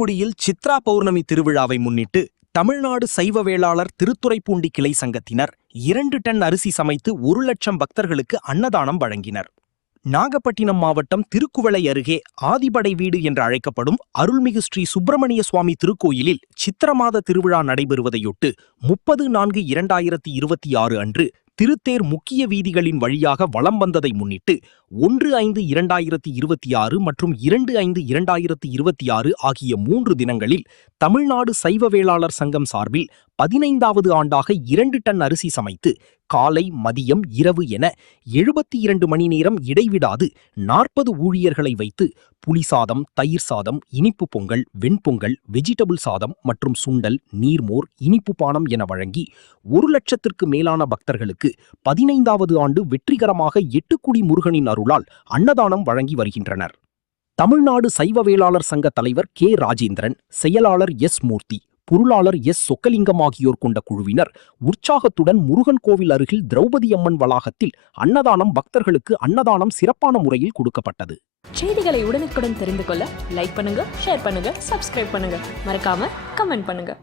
தூத்துக்குடியில் சித்ரா பௌர்ணமி திருவிழாவை முன்னிட்டு தமிழ்நாடு சைவ வேளாளர் திருத்துறைப்பூண்டி கிளை சங்கத்தினர் 2 டன் அரிசி சமைத்து 1 லட்சம் பக்தர்களுக்கு அன்னதானம் வழங்கினர். நாகப்பட்டினம் மாவட்டம் திருக்குவளை அருகே ஆதிபடை வீடு என்று அழைக்கப்படும் அருள்மிகு ஸ்ரீ சுப்பிரமணிய சுவாமி திருக்கோயிலில் சித்திர மாத திருவிழா நடைபெறுவதையொட்டு 30/4/2026 அன்று திருத்தேர் முக்கிய வீதிகளின் வழியாக வலம் வந்ததை முன்னிட்டு 1/5/2026 மற்றும் 2/5/2026 ஆகிய 3 தினங்களில் தமிழ்நாடு சைவ வேளாளர் சங்கம் சார்பில் 15வது ஆண்டாக 2 டன் அரிசி சமைத்து காலை, மதியம், இரவு என 72 மணி நேரம் இடைவிடாது 40 ஊழியர்களை வைத்து புளி சாதம், தயிர் சாதம், இனிப்பு பொங்கல், வெண்பொங்கல், வெஜிடபிள் சாதம் மற்றும் சுண்டல், நீர்மோர், இனிப்பு பானம் என வழங்கி 1 லட்சத்திற்கு மேலான பக்தர்களுக்கு 15வது ஆண்டு வெற்றிகரமாக 8 குடி முருகனின் அருளால் அன்னதானம் வழங்கி வருகின்றனர். தமிழ்நாடு சைவ வேளாளர் சங்க தலைவர் கே. ராஜேந்திரன், செயலாளர் எஸ். மூர்த்தி, பொருளாளர் எஸ். சொக்கலிங்கம் ஆகியோர் கொண்ட குழுவினர் உற்சாகத்துடன் முருகன் கோவில் அருகில் திரௌபதி அம்மன் வளாகத்தில் அன்னதானம் பக்தர்களுக்கு அன்னதானம் சிறப்பான முறையில் கொடுக்கப்பட்டது. செய்திகளை உடனுக்குடன் தெரிந்து கொள்ள லைக் பண்ணுங்க, ஷேர் பண்ணுங்க, சப்ஸ்கிரைப் பண்ணுங்க, மறக்காம கமெண்ட் பண்ணுங்க.